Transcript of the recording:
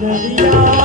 Hallelujah.